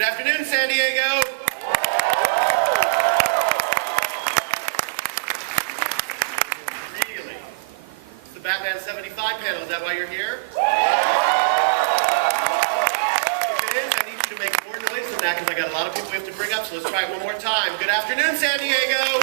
Good afternoon, San Diego. Really? It's the Batman 75 panel. Is that why you're here? If it is, I need you to make more noise than that because I got a lot of people we have to bring up, so let's try it one more time. Good afternoon, San Diego.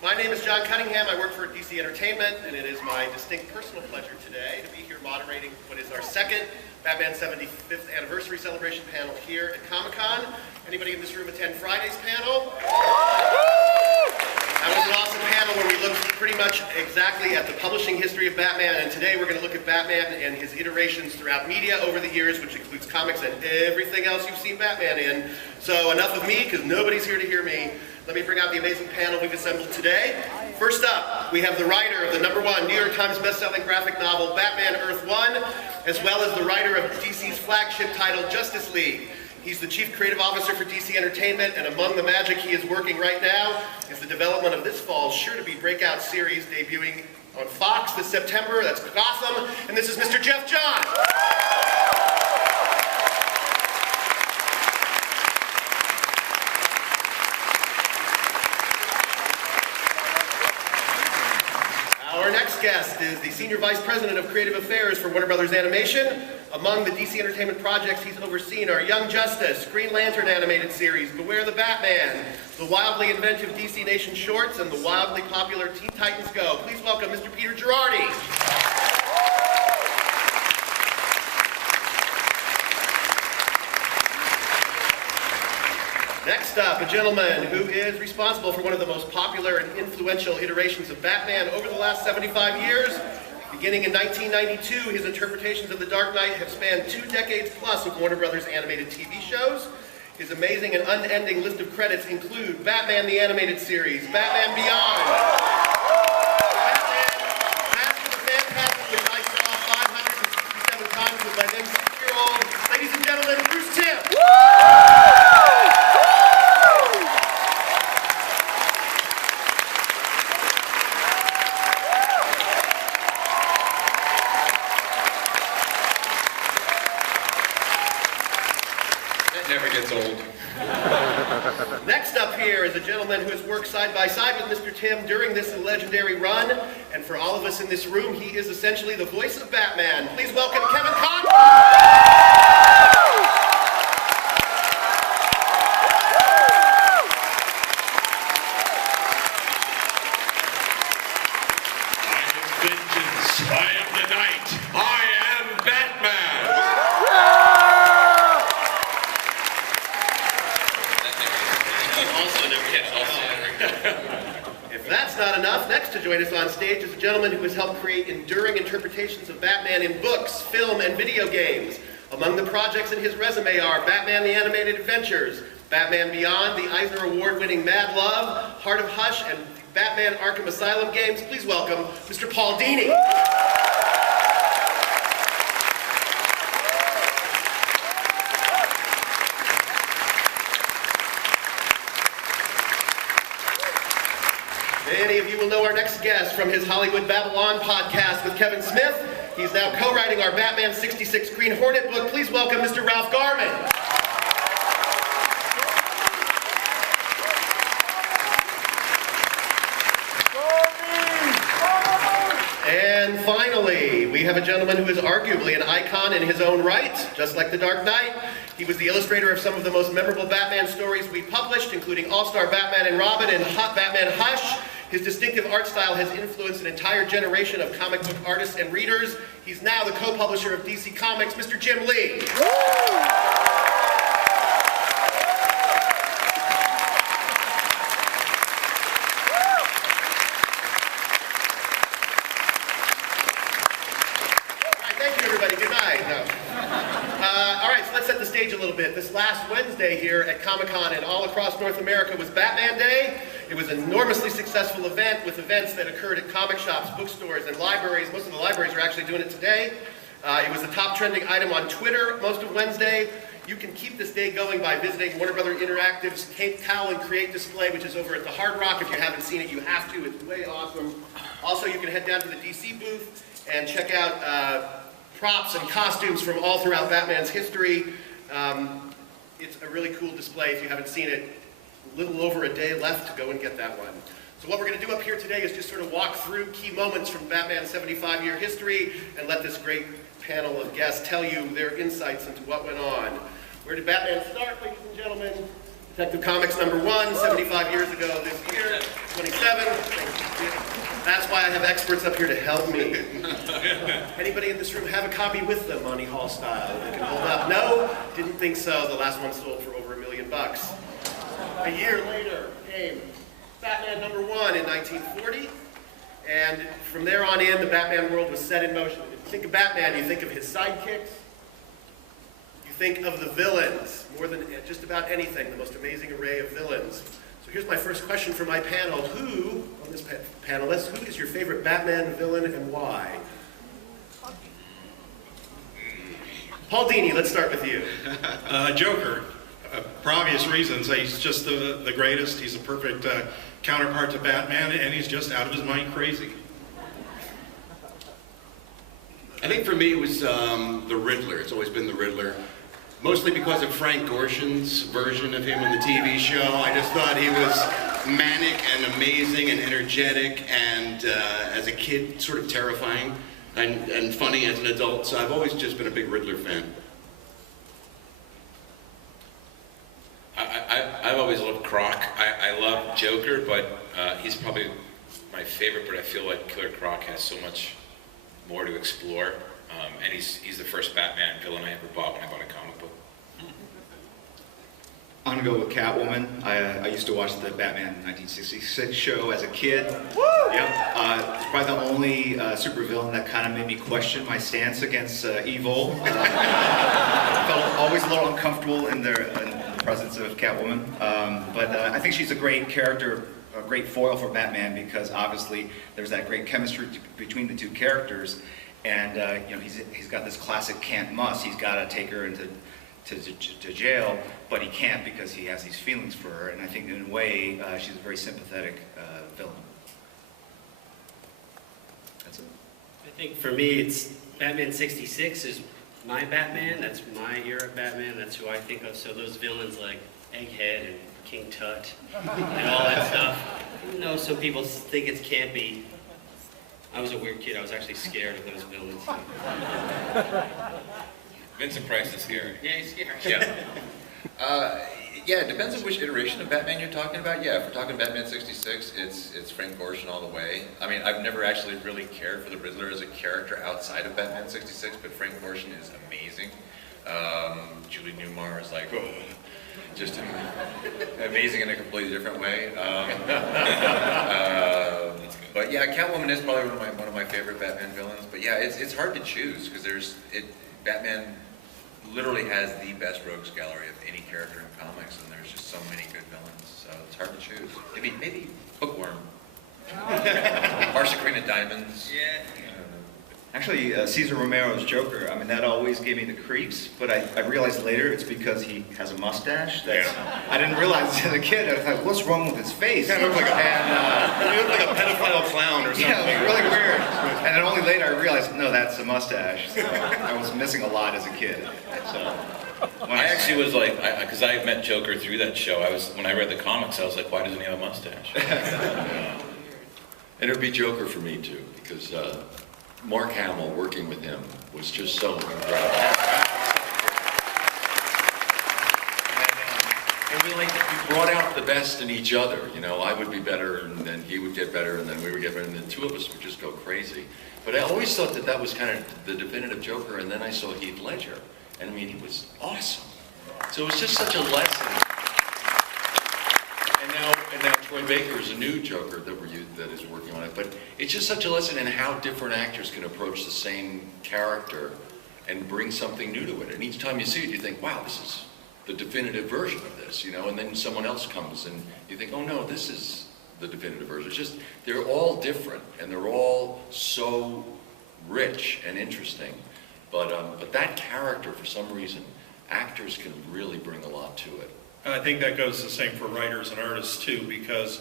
My name is John Cunningham. I work for DC Entertainment, and it is my distinct personal pleasure today to be here moderating what is our second Batman 75th anniversary celebration panel here at Comic-Con. Anybody in this room attend Friday's panel? That was an awesome panel where we looked pretty much exactly at the publishing history of Batman, and today we're going to look at Batman and his iterations throughout media over the years, which includes comics and everything else you've seen Batman in. So enough of me, because nobody's here to hear me. Let me bring out the amazing panel we've assembled today. First up, we have the writer of the #1 New York Times bestselling graphic novel, Batman Earth 1, as well as the writer of DC's flagship title, Justice League. He's the Chief Creative Officer for DC Entertainment, and among the magic he is working right now is the development of this fall's sure-to-be breakout series debuting on Fox this September. That's Gotham, and this is Mr. Jeff Johns. Our next guest is the Senior Vice President of Creative Affairs for Warner Brothers Animation. Among the DC Entertainment projects he's overseen are Young Justice, Green Lantern animated series, Beware the Batman, the wildly inventive DC Nation shorts, and the wildly popular Teen Titans Go. Please welcome Mr. Peter Girardi. Next up, a gentleman who is responsible for one of the most popular and influential iterations of Batman over the last 75 years. Beginning in 1992, his interpretations of The Dark Knight have spanned 2 decades plus of Warner Brothers animated TV shows. His amazing and unending list of credits include Batman the Animated Series, Batman Beyond, Batman Mask of the Phantasm, which I saw 567 times with my then 6-year-old. Ladies and gentlemen, Bruce Timm. Never gets old. Next up here is a gentleman who has worked side by side with Mr. Timm during this legendary run, and for all of us in this room, he is essentially the voice of Batman. Please welcome Kevin Conroy. Vengeance, I am the night. I am Batman. If that's not enough, next to join us on stage is a gentleman who has helped create enduring interpretations of Batman in books, film, and video games. Among the projects in his resume are Batman the Animated Adventures, Batman Beyond, the Eisner Award-winning Mad Love, Heart of Hush, and Batman Arkham Asylum games. Please welcome Mr. Paul Dini. Many of you will know our next guest from his Hollywood Babylon podcast with Kevin Smith. He's now co-writing our Batman 66 Green Hornet book. Please welcome Mr. Ralph Garman. And finally, we have a gentleman who is arguably an icon in his own right, just like The Dark Knight. He was the illustrator of some of the most memorable Batman stories we published, including All-Star Batman and Robin and Hot Batman Hush. His distinctive art style has influenced an entire generation of comic book artists and readers. He's now the co-publisher of DC Comics, Mr. Jim Lee. A little bit. This last Wednesday here at Comic-Con and all across North America was Batman Day. It was an enormously successful event with events that occurred at comic shops, bookstores, and libraries. Most of the libraries are actually doing it today. It was the top trending item on Twitter most of Wednesday. You can keep this day going by visiting Warner Brothers Interactive's Cape Cowl and Create display, which is over at the Hard Rock. If you haven't seen it, you have to. It's way awesome. Also, you can head down to the DC booth and check out props and costumes from all throughout Batman's history. It's a really cool display. If you haven't seen it, a little over a day left to go and get that one. So what we're going to do up here today is just sort of walk through key moments from Batman's 75-year history and let this great panel of guests tell you their insights into what went on. Where did Batman start, ladies and gentlemen? Detective Comics #1, 75 years ago this year, 27. That's why I have experts up here to help me. Anybody in this room have a copy with them, Monty Hall style, that they can hold up? No? Didn't think so. The last one sold for over $1 million. A year later came Batman #1 in 1940. And from there on in, the Batman world was set in motion. If you think of Batman, you think of his sidekicks. You think of the villains, more than just about anything, the most amazing array of villains. So here's my first question for my panel. Who, on this panelist, who is your favorite Batman villain and why? Paul Dini, let's start with you. Joker, for obvious reasons. He's just the greatest. He's a perfect counterpart to Batman, and he's just out of his mind crazy. I think for me it was the Riddler. It's always been the Riddler. Mostly because of Frank Gorshin's version of him on the TV show. I just thought he was manic and amazing and energetic and as a kid sort of terrifying and funny as an adult. So I've always just been a big Riddler fan. I've always loved Croc. I love Joker, but he's probably my favorite, but I feel like Killer Croc has so much more to explore. And he's the first Batman villain I ever bought when I bought a comic book. I'm gonna go with Catwoman. I used to watch the Batman 1966 show as a kid. Woo! Yep. It's probably the only supervillain that kind of made me question my stance against evil. I felt always a little uncomfortable in the presence of Catwoman. But I think she's a great character, a great foil for Batman because obviously there's that great chemistry between the two characters. And you know, he's got this classic can't-must. He's got to take her into to jail, but he can't because he has these feelings for her. And I think in a way, she's a very sympathetic villain. That's it. I think for me, it's Batman 66 is my Batman. That's my era of Batman. That's who I think of. So those villains like Egghead and King Tut and all that stuff. Even though some people think it's campy, I was a weird kid. I was actually scared of those villains. Vincent Price is scary. Yeah, he's scary. Yeah. Yeah, it depends on which iteration of Batman you're talking about. Yeah, if we're talking Batman 66, it's Frank Gorshin all the way. I mean, I've never actually really cared for the Riddler as a character outside of Batman 66, but Frank Gorshin is amazing. Julie Newmar is like, just amazing in a completely different way. But yeah, Catwoman is probably one of my favorite Batman villains. But yeah, it's hard to choose because Batman literally has the best rogues gallery of any character in comics, and there's just so many good villains, so it's hard to choose. Maybe Bookworm. Marcia Diamonds. Yeah. Actually, Cesar Romero's Joker, I mean, that always gave me the creeps, but I realized later it's because he has a mustache. I didn't realize as a kid. I was like, what's wrong with his face? He looked like a pedophile clown or something. Yeah, like really weird. And then only later I realized, no, that's a mustache. So I was missing a lot as a kid. So I actually was like, because I met Joker through that show. When I read the comics, I was like, why doesn't he have a mustache? And it would be Joker for me too, because Mark Hamill working with him was just so incredible. And we brought out the best in each other. You know, I would be better, and then he would get better, and then we would get better, and the two of us would just go crazy. But I always thought that was kind of the definitive Joker, and then I saw Heath Ledger, and I mean, he was awesome. So it was just such a lesson. And now Troy Baker is a new Joker that is working on it, but it's just such a lesson in how different actors can approach the same character and bring something new to it. And each time you see it, you think, wow, this is the definitive version of this, you know, and then someone else comes and you think, oh no, this is the definitive version. It's just, they're all different and they're all so rich and interesting, but that character, for some reason, actors can really bring a lot to it. I think that goes the same for writers and artists too, because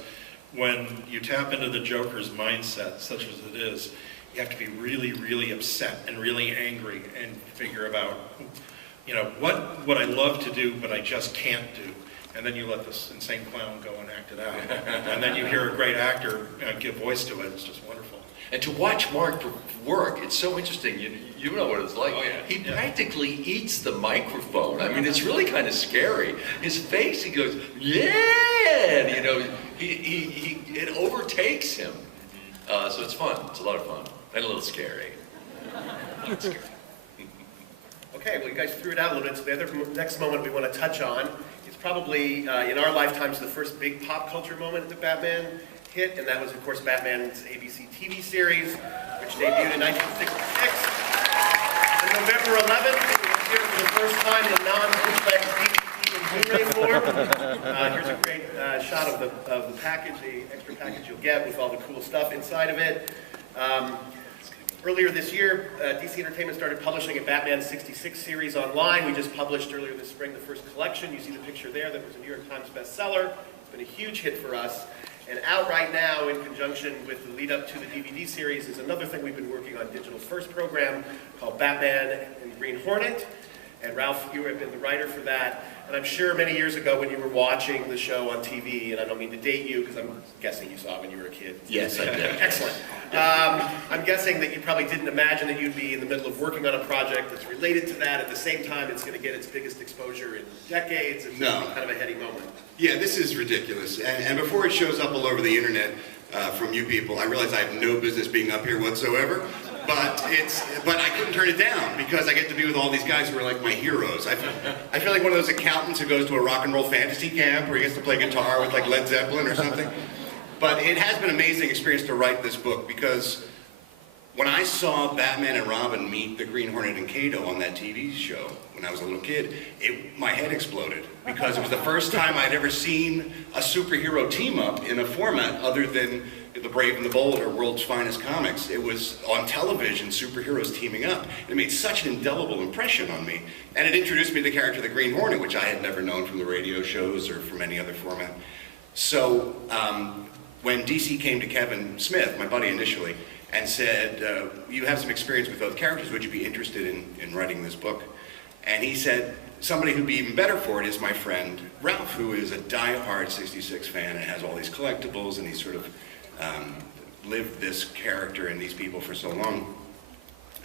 when you tap into the Joker's mindset, such as it is, you have to be really, really upset and really angry and figure about, you know, what would I love to do but I just can't do. And then you let this insane clown go and act it out. And then you hear a great actor give voice to it. It's just wonderful. And to watch Mark work, it's so interesting. You know what it's like. Oh, yeah. He practically eats the microphone. I mean, it's really kind of scary. His face, he goes, yeah, and, you know, it overtakes him. So it's fun. It's a lot of fun. And a little scary. Okay, well, you guys threw it out a little bit, so the next moment we want to touch on is probably, in our lifetimes, the first big pop culture moment that Batman hit, and that was, of course, Batman's ABC TV series, which debuted in 1966. On November 11th, it appeared for the first time in a non-bootleg DVD and Blu-ray form. Here's a great shot of the package, the extra package you'll get with all the cool stuff inside of it. Earlier this year, DC Entertainment started publishing a Batman 66 series online. We just published earlier this spring the first collection. You see the picture there. That was a New York Times bestseller. It's been a huge hit for us. And out right now, in conjunction with the lead up to the DVD series, is another thing we've been working on, Digital's first program called Batman and the Green Hornet. And Ralph, you have been the writer for that. And I'm sure many years ago when you were watching the show on TV, and I don't mean to date you because I'm guessing you saw it when you were a kid. Yes, I did. Excellent. I'm guessing that you probably didn't imagine that you'd be in the middle of working on a project that's related to that. At the same time, it's going to get its biggest exposure in decades. It's No. going to be kind of a heady moment. Yeah, this is ridiculous. And before it shows up all over the internet from you people, I realize I have no business being up here whatsoever. But I couldn't turn it down because I get to be with all these guys who are like my heroes. I feel like one of those accountants who goes to a rock and roll fantasy camp where he gets to play guitar with like Led Zeppelin or something. But it has been an amazing experience to write this book because when I saw Batman and Robin meet the Green Hornet and Kato on that TV show when I was a little kid, my head exploded because it was the first time I'd ever seen a superhero team up in a format other than The Brave and the Bold or World's Finest Comics. It was on television, superheroes teaming up. It made such an indelible impression on me. And it introduced me to the character of the Green Hornet, which I had never known from the radio shows or from any other format. So when DC came to Kevin Smith, my buddy initially, and said, you have some experience with those characters, would you be interested in writing this book? And he said, somebody who'd be even better for it is my friend Ralph, who is a die-hard 66 fan and has all these collectibles, and he's sort of lived this character and these people for so long,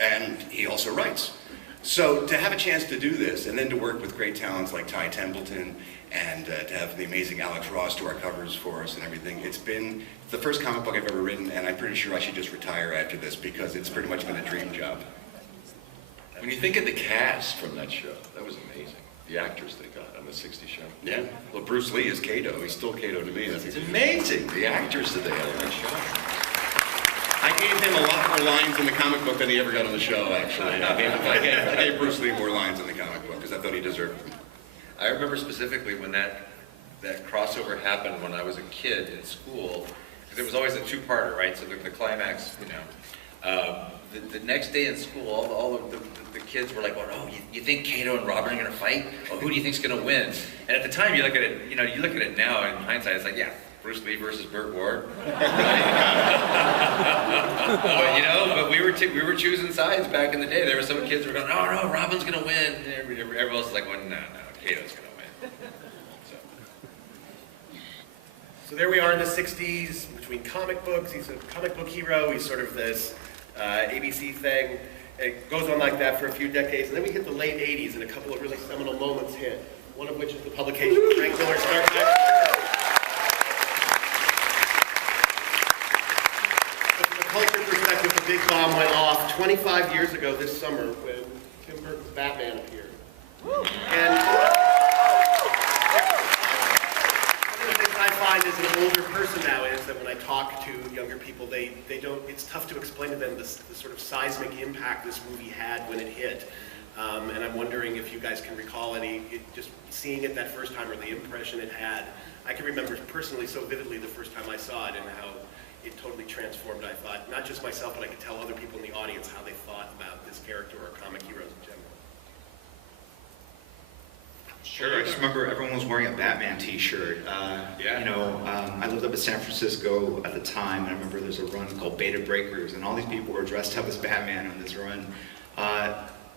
and he also writes. So to have a chance to do this, and then to work with great talents like Ty Templeton, and to have the amazing Alex Ross do our covers for us and everything, it's been the first comic book I've ever written, and I'm pretty sure I should just retire after this because it's pretty much been a dream job. When you think of the cast from that show, that was amazing. The actors they got on the 60 show. Yeah. Well, Bruce Lee is Kato. He's still Kato to me. It's amazing, the actors that they had on that show. I gave him a lot more lines in the comic book than he ever got on the show, actually. I gave Bruce Lee more lines in the comic book because I thought he deserved them. I remember specifically when that crossover happened when I was a kid in school, because it was always a two-parter, right? So the climax, you know. The next day in school, all of the kids were like, "Oh, you think Kato and Robin are going to fight? Well, who do you think's going to win?" And at the time, you look at it, you look at it now in hindsight, it's like, yeah, Bruce Lee versus Burt Ward. But we were choosing sides back in the day. There were some kids who were going, "Oh no, Robin's going to win." And everyone else was like, "Well, no, Kato's going to win." So there we are in the 60s, between comic books. He's a comic book hero. He's sort of this ABC thing. It goes on like that for a few decades. And then we hit the late 80s and a couple of really seminal moments hit. One of which is the publication of Frank Miller's Dark Knight. From a culture perspective, the big bomb went off 25 years ago this summer when Tim Burton's Batman appeared. And I find as an older person now is that when I talk to younger people, they don't, it's tough to explain to them the sort of seismic impact this movie had when it hit. And I'm wondering if you guys can recall just seeing it that first time or the impression it had. I can remember personally so vividly the first time I saw it and how it totally transformed, I thought, not just myself, but I could tell other people in the audience how they thought about this character or comic heroes in general. Sure. I just remember everyone was wearing a Batman T-shirt. Yeah. You know, I lived up in San Francisco at the time, and I remember there's a run called Beta Breakers, and all these people were dressed up as Batman on this run.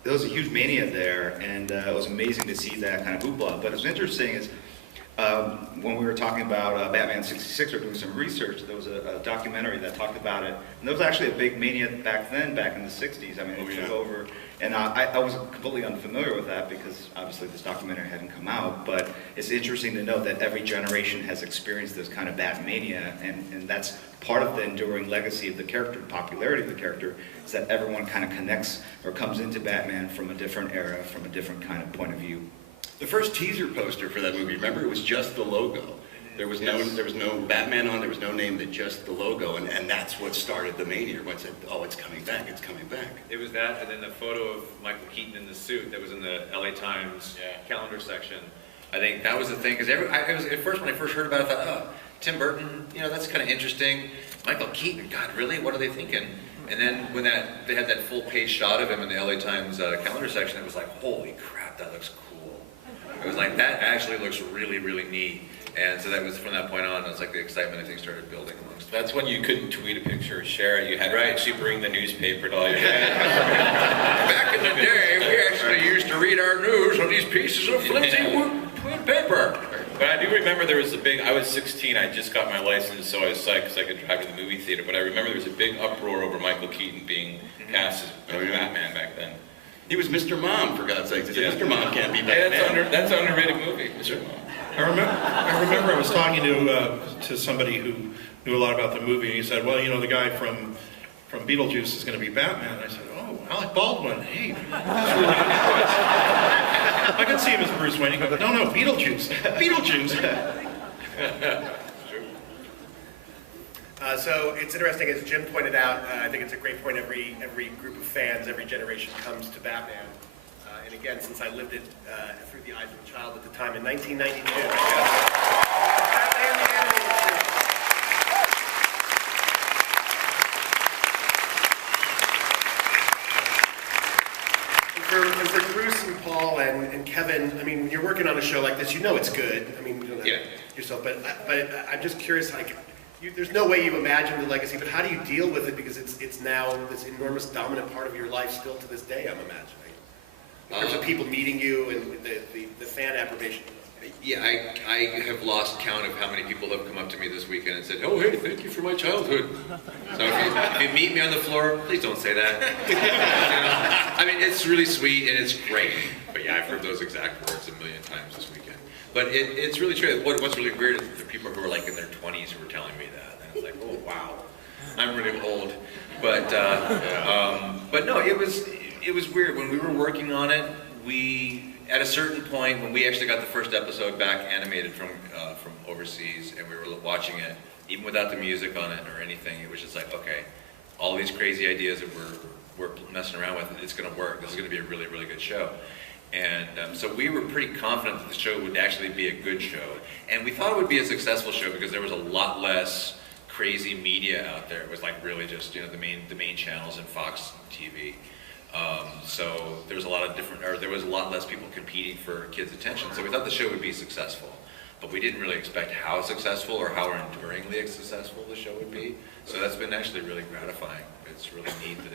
There was a huge mania there, and it was amazing to see that kind of hoopla. But what's interesting is when we were talking about Batman 66 or doing some research, there was a documentary that talked about it. And there was actually a big mania back then, back in the 60s. I mean, it took over. And I was completely unfamiliar with that because obviously this documentary hadn't come out. But it's interesting to know that every generation has experienced this kind of Batmania. And that's part of the enduring legacy of the character, the popularity of the character, is that everyone kind of connects or comes into Batman from a different era, from a different kind of point of view. The first teaser poster for that movie, remember, it was just the logo. There was no Batman on, there was no name, but just the logo, and that's what started the mania. Everyone said, oh, it's coming back, it's coming back. It was that, and then the photo of Michael Keaton in the suit that was in the LA Times calendar section. I think that was the thing, because at first when I first heard about it, I thought, oh, Tim Burton, you know, that's kind of interesting. Michael Keaton, God, really? What are they thinking? And then when they had that full page shot of him in the LA Times calendar section, it was like, holy crap, that looks cool. It was like, that actually looks really, really neat. And so that was from that point on, it was like the excitement, I think, started building amongst That's when you couldn't tweet a picture or share it. You had to actually bring the newspaper to all your Back in the day, we actually used to read our news on these pieces of flimsy wood paper. But I do remember there was a big, I was 16, I just got my license, so I was psyched because I could drive to the movie theater. But I remember there was a big uproar over Michael Keaton being cast as Batman back then. He was Mr. Mom, for God's sake. Yeah. Mr. Mom can't be Hey, Batman. that's an underrated movie, Mr. Mom. I remember I was talking to somebody who knew a lot about the movie, and he said, well, you know, the guy from Beetlejuice is going to be Batman. I said, oh, Alec Baldwin, hey. I could see him as Bruce Wayne. He goes, no, Beetlejuice. So it's interesting, as Jim pointed out, I think it's a great point, every group of fans, every generation comes to Batman. And again, since I lived it through the eyes of a child at the time in 1992. Batman the Animated Series. And for Bruce and Paul and Kevin, I mean, when you're working on a show like this, you know it's good. I mean, you don't have yourself, but I'm just curious, like, there's no way you imagine the legacy, but how do you deal with it? Because it's now this enormous dominant part of your life still to this day, I'm imagining. In terms of people meeting you and the fan approbation. Yeah, I have lost count of how many people have come up to me this weekend and said, oh, hey, thank you for my childhood. So if you meet me on the floor, please don't say that. You know, I mean, it's really sweet and it's great. But yeah, I've heard those exact words a million times this weekend. But it's really true. What's really weird is the people who are like in their 20s who were telling me that. And it's like, oh, wow, I'm really old. But no, it was weird. When we were working on it, at a certain point, when we actually got the first episode back animated from overseas, and we were watching it, even without the music on it or anything, it was just like, okay, all these crazy ideas that we're messing around with, it's going to work. This is going to be a really, really good show. And so we were pretty confident that the show would actually be a good show. And we thought it would be a successful show because there was a lot less crazy media out there. It was like really just, you know, the main channels and Fox TV. So there was a lot less people competing for kids' attention. So we thought the show would be successful, but we didn't really expect how successful or how enduringly successful the show would be. So that's been actually really gratifying. It's really neat that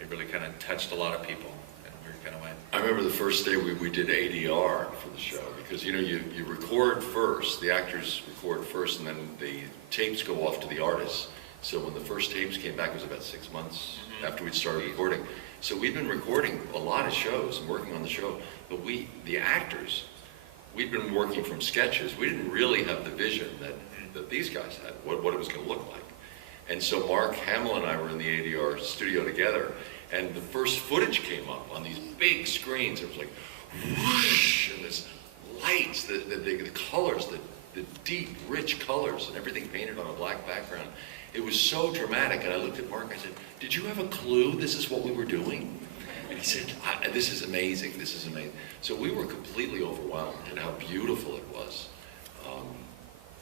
it really kind of touched a lot of people, and we kind of went. I remember the first day we did ADR for the show, because you know you record first, the actors record first, and then the tapes go off to the artists. So when the first tapes came back, it was about 6 months after we'd started recording. So we've been recording a lot of shows and working on the show, but the actors, we'd been working from sketches. We didn't really have the vision that these guys had, what it was going to look like. And so Mark Hamill and I were in the ADR studio together, and the first footage came up on these big screens. It was like whoosh, and this lights, the colors, the deep, rich colors, and everything painted on a black background. It was so dramatic, and I looked at Mark, I said, did you have a clue this is what we were doing? And he said, this is amazing, this is amazing. So we were completely overwhelmed at how beautiful it was,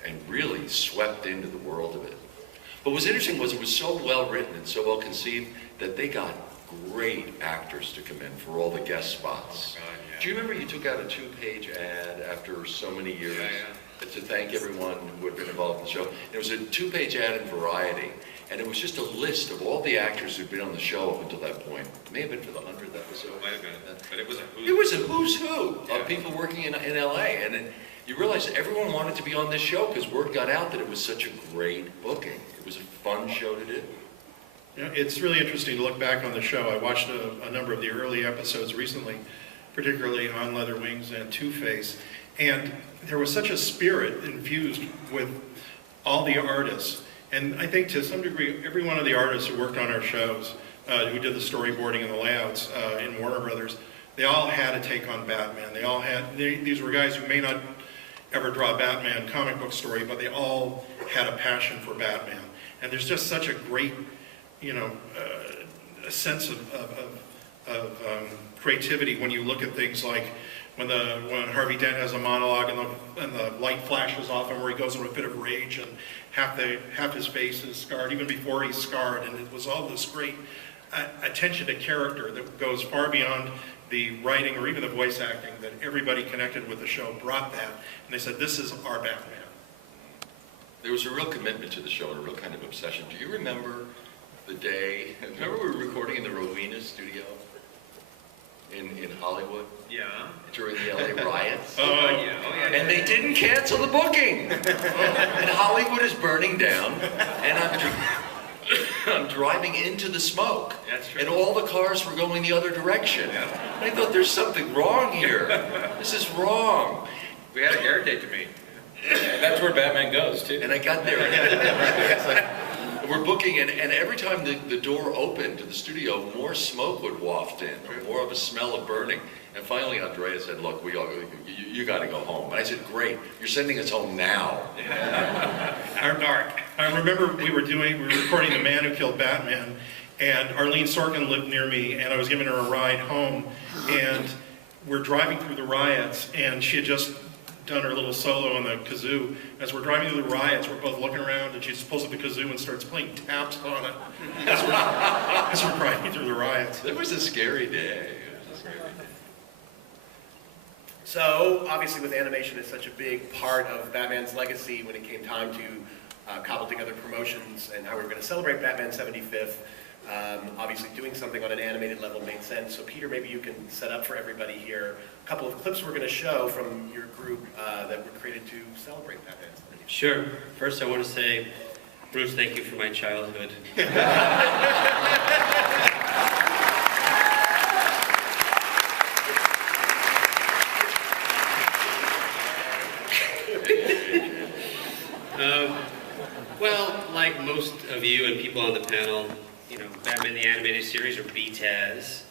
and really swept into the world of it. But what's interesting was it was so well written and so well conceived that they got great actors to come in for all the guest spots. Oh, God, Do you remember you took out a 2-page ad after so many years to thank everyone who had been involved in the show? It was a 2-page ad in Variety, and it was just a list of all the actors who'd been on the show up until that point. It may have been for the 100th episode. Might have been, but it was a who's. It was a who's who of people working in LA, and then you realize everyone wanted to be on this show because word got out that it was such a great booking. It was a fun show to do. You know, it's really interesting to look back on the show. I watched a number of the early episodes recently, particularly on Leather Wings and Two-Face, and there was such a spirit infused with all the artists. And I think to some degree, every one of the artists who worked on our shows, who did the storyboarding and the layouts in Warner Brothers, they all had a take on Batman. They all had, these were guys who may not ever draw a Batman comic book story, but they all had a passion for Batman. And there's just such a great, you know, a sense of creativity when you look at things like when Harvey Dent has a monologue and the light flashes off him where he goes into a fit of rage and half his face is scarred, even before he's scarred, and it was all this great attention to character that goes far beyond the writing or even the voice acting, that everybody connected with the show brought that, and they said, this is our Batman. There was a real commitment to the show and a real kind of obsession. Do you remember the day, remember we were recording in the Rowena studio in Hollywood? Yeah. During the LA riots? Yeah. And they didn't cancel the booking. And Hollywood is burning down, and I'm driving into the smoke. That's true. And all the cars were going the other direction. And I thought, there's something wrong here. This is wrong. We had a hair date to meet. And that's where Batman goes, too. And I got there. It's like, we're booking, and every time the door opened to the studio, more smoke would waft in, or more of a smell of burning. And finally, Andrea said, look, you got to go home. And I said, great, you're sending us home now. I remember we were recording The Man Who Killed Batman, and Arlene Sorkin lived near me, and I was giving her a ride home, and we're driving through the riots, and she had just done her little solo on the kazoo. As we're driving through the riots, we're both looking around, and she pulls up the kazoo and starts playing taps on it as we're driving through the riots. It was a scary day. So, obviously with animation, it's such a big part of Batman's legacy when it came time to cobble together promotions and how we were going to celebrate Batman's 75th. Obviously doing something on an animated level made sense. So Peter, maybe you can set up for everybody here a couple of clips we're going to show from your group that were created to celebrate Batman's 75th. Sure. First I want to say, Bruce, thank you for my childhood. Well, like most of you and people on the panel, you know, Batman the Animated Series, or BTAS,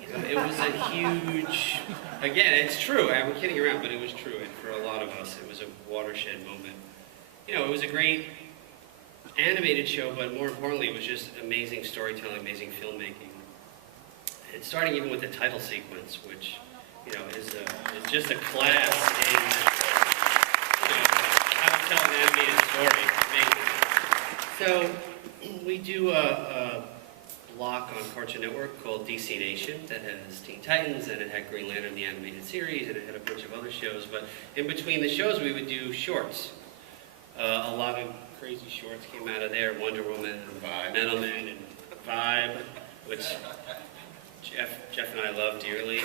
you know, it was a huge, again, it's true, I'm kidding around, but it was true, and for a lot of us, it was a watershed moment. You know, it was a great animated show, but more importantly, it was just amazing storytelling, amazing filmmaking. And starting even with the title sequence, which, you know, is just a class in, you know, how to tell an animated story. Amazing. So, we do a block on Cartoon Network called DC Nation that has Teen Titans, and it had Green Lantern the animated series, and it had a bunch of other shows. But in between the shows, we would do shorts. A lot of crazy shorts came out of there: Wonder Woman, Metal Man, and Vibe, which Jeff and I love dearly.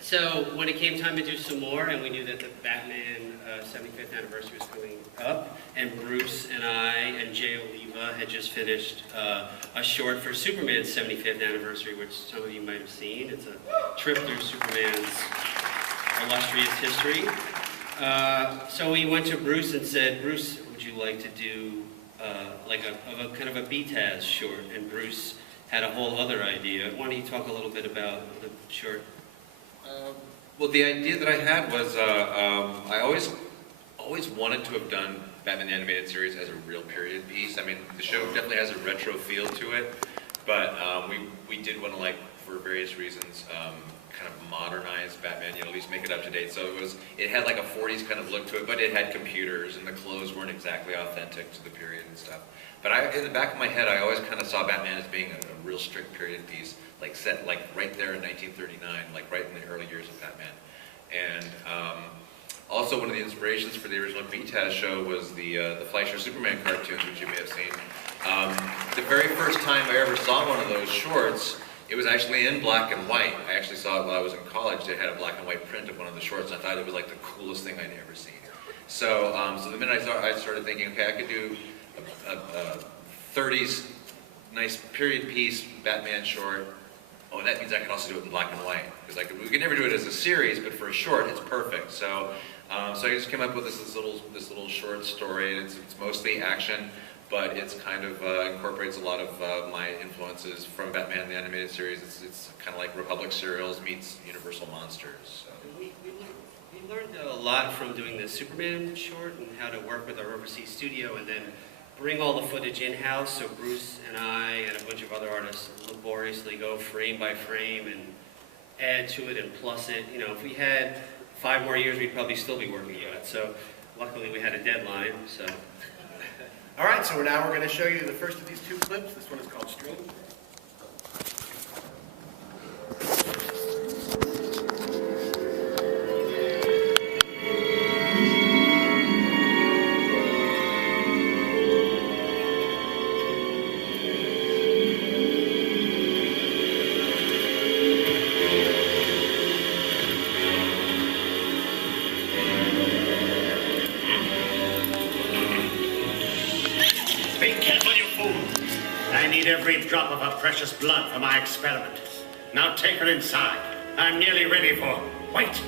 So when it came time to do some more, and we knew that the Batman 75th anniversary was coming up, and Bruce and I and Jay Oliva had just finished a short for Superman's 75th anniversary, which some of you might have seen. It's a trip through Superman's illustrious history. So we went to Bruce and said, Bruce, would you like to do like a kind of a BTAS short? And Bruce had a whole other idea. Why don't you talk a little bit about the short? Well, the idea that I had was I always wanted to have done Batman the Animated Series as a real period piece. I mean, the show definitely has a retro feel to it, but we did want to, like, for various reasons, kind of modernize Batman, you know, at least make it up to date. So it had like a 40s kind of look to it, but it had computers and the clothes weren't exactly authentic to the period and stuff. But in the back of my head, I always kind of saw Batman as being a real strict period piece, like set like right there in 1939, like right in the early years of Batman. And also one of the inspirations for the original BTAS show was the Fleischer Superman cartoons, which you may have seen. The very first time I ever saw one of those shorts, it was actually in black and white. I actually saw it while I was in college. They had a black and white print of one of the shorts, and I thought it was like the coolest thing I'd ever seen. So, so the minute I started thinking, okay, I could do a 30s nice period piece Batman short. Oh, that means I could also do it in black and white, because we could never do it as a series, but for a short, it's perfect. So, so I just came up with this little short story, and it's mostly action, but it's kind of incorporates a lot of my influences from Batman the Animated Series. It's kind of like Republic Serials meets Universal Monsters. So. We learned a lot from doing the Superman short and how to work with our overseas studio and then bring all the footage in-house. So Bruce and I and a bunch of other artists laboriously go frame by frame and add to it and plus it. You know, if we had 5 more years, we'd probably still be working on it. So luckily we had a deadline. So. All right, so now we're going to show you the first of these 2 clips. This one is called Stream. Be careful, you fool! I need every drop of her precious blood for my experiment. Now take her inside. I'm nearly ready for... Wait!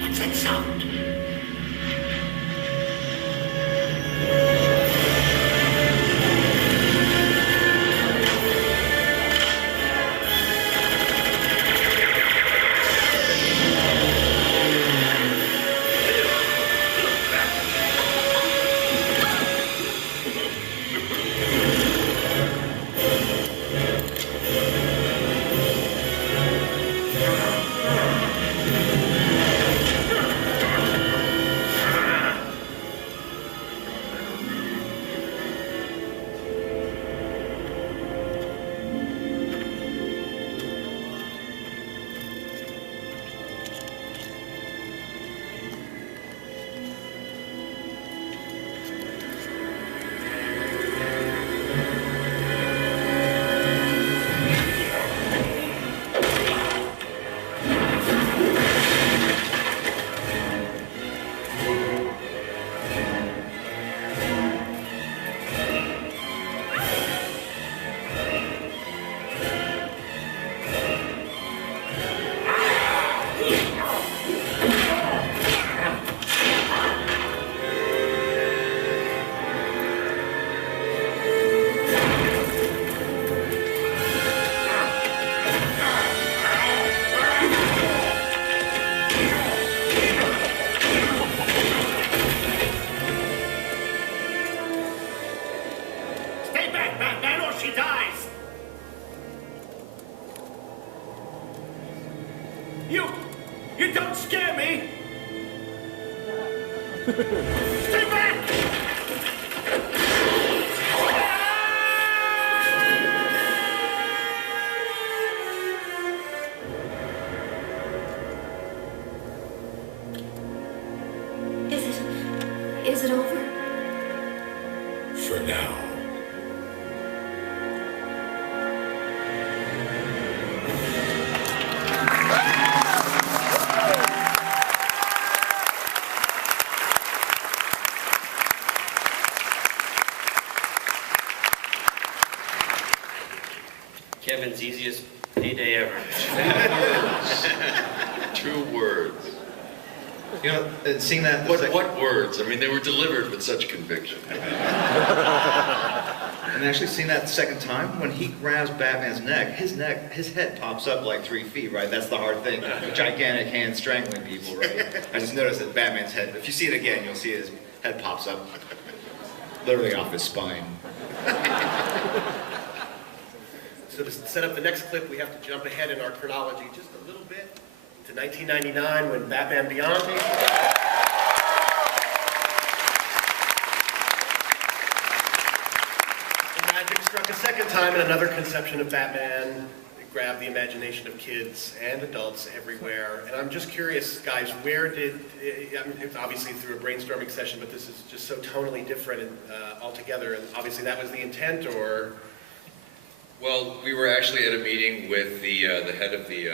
What's that sound? You don't scare me! Stay back! Is it over? For now. Kevin's easiest payday ever. True words. You know, seeing that... What words? I mean, they were delivered with such conviction. And actually seeing that the second time, when he grabs Batman's neck, his head pops up like 3 feet, right? That's the hard thing. A gigantic hand strangling people, right? I just noticed that Batman's head, if you see it again, you'll see his head pops up literally off his spine. So to set up the next clip, we have to jump ahead in our chronology just a little bit. to 1999 when Batman Beyond came out. The magic struck a second time in another conception of Batman. It grabbed the imagination of kids and adults everywhere. And I'm just curious, guys, where did, it's obviously through a brainstorming session, but this is just so tonally different altogether. And obviously that was the intent, or? Well, we were actually at a meeting with the head of the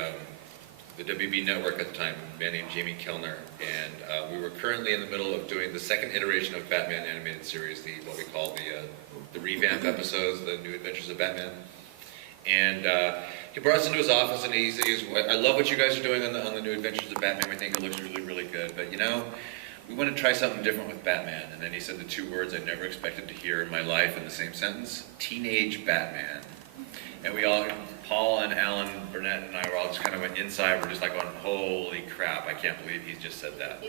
WB network at the time, a man named Jamie Kellner, and we were currently in the middle of doing the second iteration of Batman animated series, what we call the revamp episodes, the New Adventures of Batman. And he brought us into his office and he said, I love what you guys are doing on the New Adventures of Batman. I think it looks really, really good. But you know, we want to try something different with Batman. And then he said the two words I never expected to hear in my life in the same sentence: teenage Batman. And we all, Paul and Alan Burnett and I were all just kind of went inside. We're just like going, holy crap, I can't believe he just said that.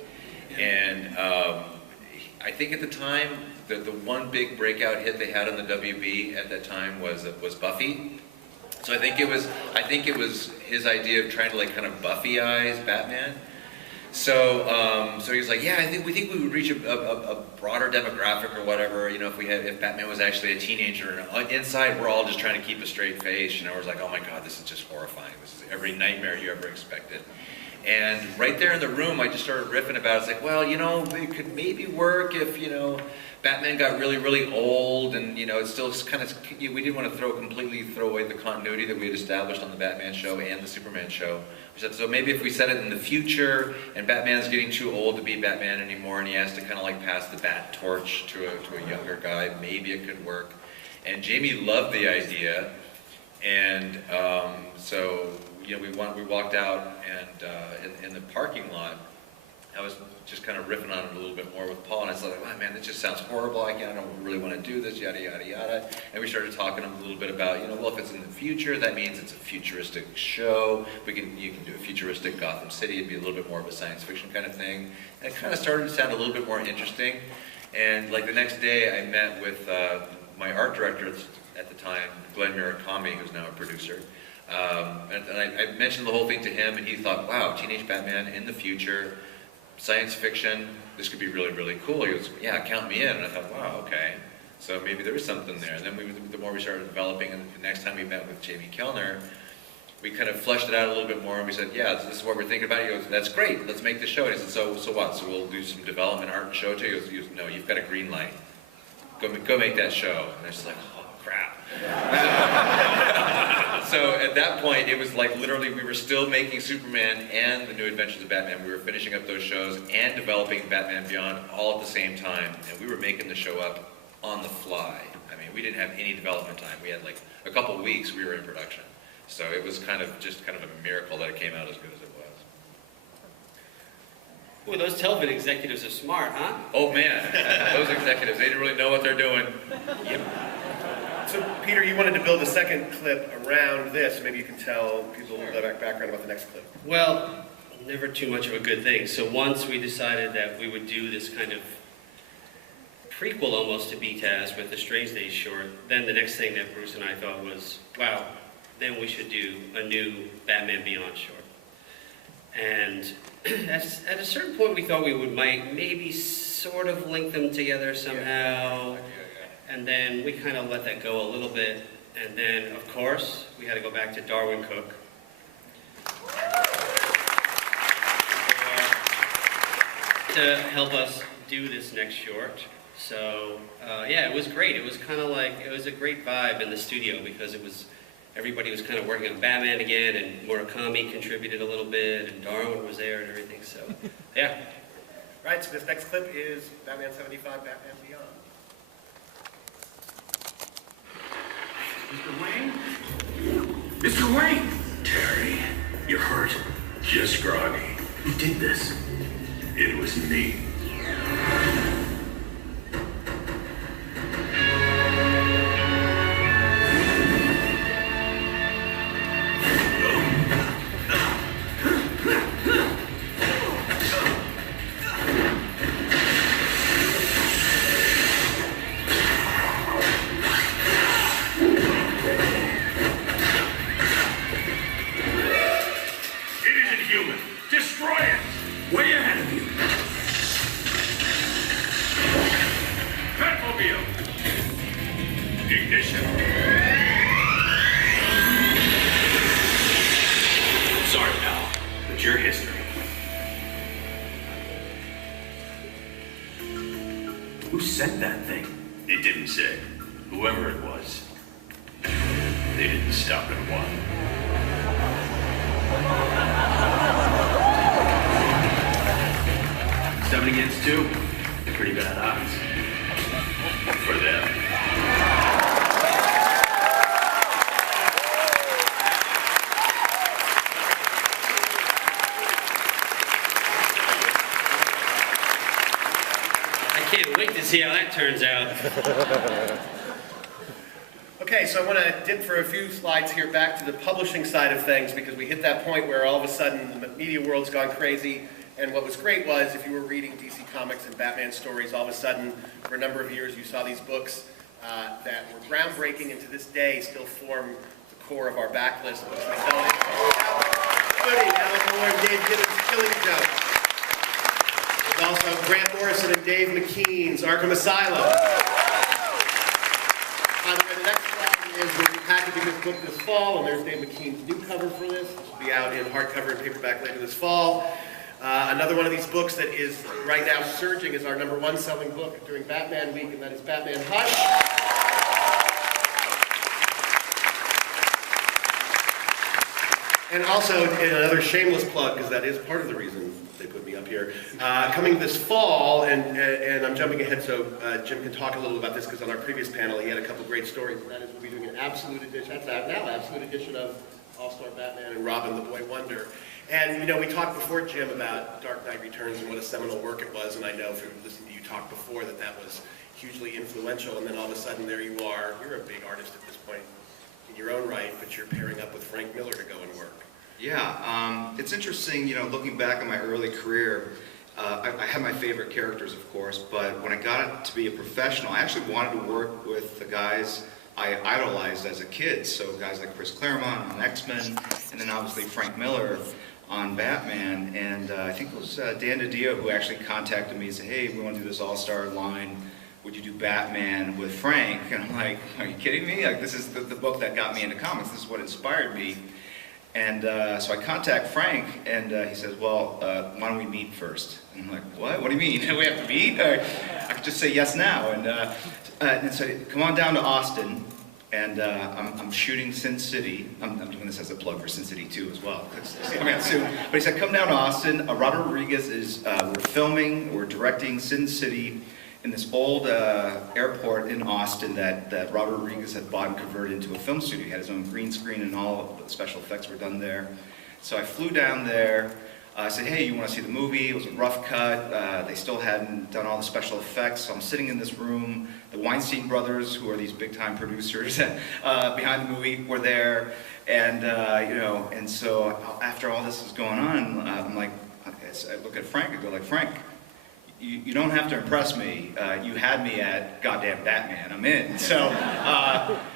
And I think at the time, the one big breakout hit they had on the WB at that time was Buffy. So I think it was his idea of trying to like kind of Buffy-ize Batman. So so he was like, yeah, we think we would reach a broader demographic or whatever, you know, if Batman was actually a teenager. And inside, we're all just trying to keep a straight face, you know. We're like, oh my God, this is just horrifying. This is every nightmare you ever expected. And right there in the room, I just started riffing about it. It's like, well, you know, it could maybe work if, you know, Batman got really, really old, and you know, it's still just kind of, we didn't want to completely throw away the continuity that we had established on the Batman show and the Superman show. We said, so maybe if we set it in the future, and Batman's getting too old to be Batman anymore, and he has to kind of like pass the bat torch to a younger guy, maybe it could work. And Jamie loved the idea, and so you know, we walked out, and in the parking lot, I was just kind of riffing on it a little bit more with Paul, and I was like, oh, man, this just sounds horrible. I don't really want to do this, yada, yada, yada. And we started talking a little bit about, you know, well, if it's in the future, that means it's a futuristic show. You can do a futuristic Gotham City. It'd be a little bit more of a science fiction kind of thing. And it kind of started to sound a little bit more interesting. And like the next day, I met with my art director at the time, Glenn Murakami, who's now a producer. And I mentioned the whole thing to him, and he thought, wow, Teenage Batman in the future, science fiction, this could be really, really cool. He goes, yeah, count me in. And I thought, wow, okay. So maybe there is something there. And then the more we started developing, and the next time we met with Jamie Kellner, we kind of fleshed it out a little bit more, and we said, yeah, this is what we're thinking about. He goes, that's great, let's make the show. And he said, so what? So we'll do some development art and show it to you? He goes, no, you've got a green light. Go make that show. And I was like, oh, crap. So at that point, it was like literally we were still making Superman and the New Adventures of Batman. We were finishing up those shows and developing Batman Beyond all at the same time. And we were making the show up on the fly. I mean, we didn't have any development time. We had like a couple weeks we were in production. So it was kind of a miracle that it came out as good as it was. Ooh, those television executives are smart, huh? Oh man, those executives, they didn't really know what they're doing. Yep. So, Peter, you wanted to build a second clip around this. Maybe you can tell people a little bit of background about the next clip. Well, never too much of a good thing. So once we decided that we would do this kind of prequel almost to BTAS with the Strange Days short, then the next thing that Bruce and I thought was, wow, then we should do a new Batman Beyond short. And at a certain point we thought we might maybe sort of link them together somehow. And then we kind of let that go a little bit. And then, of course, we had to go back to Darwin Cook. To help us do this next short. So, yeah, it was great. It was kind of like, it was a great vibe in the studio because everybody was kind of working on Batman again, and Murakami contributed a little bit, and Darwin was there and everything, so, yeah. Right, so this next clip is Batman 75, Batman Beyond. Mr. Wayne? Mr. Wayne! Terry, you're hurt. Just groggy. Who did this? It was me. It isn't human. Batmobile. Ignition. Sorry, pal, but your history. Who sent that thing? It didn't say. Whoever it was, they didn't stop at one. 7 against 2. Pretty bad odds. For them. I can't wait to see how that turns out. Okay, so I want to dip for a few slides here back to the publishing side of things, because we hit that point where all of a sudden the media world's gone crazy. And what was great was, if you were reading DC Comics and Batman stories, all of a sudden, for a number of years, you saw these books that were groundbreaking, and to this day still form the core of our backlist. Books like Alan Moore and Dave Gibbons' Killing Joke. There's also Grant Morrison and Dave McKean's Arkham Asylum. By the way, the next slide is we'll be packaging this book this fall, and there's Dave McKean's new cover for this. This will be out in hardcover and paperback later this fall. Another one of these books that is right now surging is our #1 selling book during Batman Week, and that is Batman Hush. And also, in another shameless plug, because that is part of the reason they put me up here, coming this fall, and I'm jumping ahead so Jim can talk a little about this, because on our previous panel he had a couple great stories, and that is we'll be doing an absolute edition, that's out now, absolute edition of All-Star Batman and Robin the Boy Wonder. And, you know, we talked before, Jim, about Dark Knight Returns and what a seminal work it was, and I know from listening to you talk before that that was hugely influential, and then all of a sudden there you are, you're a big artist at this point in your own right, but you're pairing up with Frank Miller to go and work. Yeah, it's interesting, you know, looking back on my early career, I had my favorite characters, of course, but when I got to be a professional, I actually wanted to work with the guys I idolized as a kid, so guys like Chris Claremont on X-Men, and then obviously Frank Miller on Batman, and I think it was Dan DiDio who actually contacted me and said, hey, we want to do this all-star line, would you do Batman with Frank? And I'm like, are you kidding me? Like, this is the book that got me into comics, this is what inspired me. And so I contact Frank, and he says, well, why don't we meet first? And I'm like, what? What do you mean? We have to meet? I could just say yes now. And so come on down to Austin, and I'm shooting Sin City. I'm doing this as a plug for Sin City 2 as well. It's coming out soon. But he said, come down to Austin. Robert Rodriguez is, we're directing Sin City in this old airport in Austin that Robert Rodriguez had bought and converted into a film studio. He had his own green screen, and all of the special effects were done there. So I flew down there. I said, hey, you want to see the movie? It was a rough cut. They still hadn't done all the special effects. So I'm sitting in this room. The Weinstein brothers, who are these big-time producers behind the movie, were there. And, you know, and so after all this is going on, I'm like, I look at Frank and go like, Frank, you don't have to impress me. You had me at goddamn Batman. I'm in. So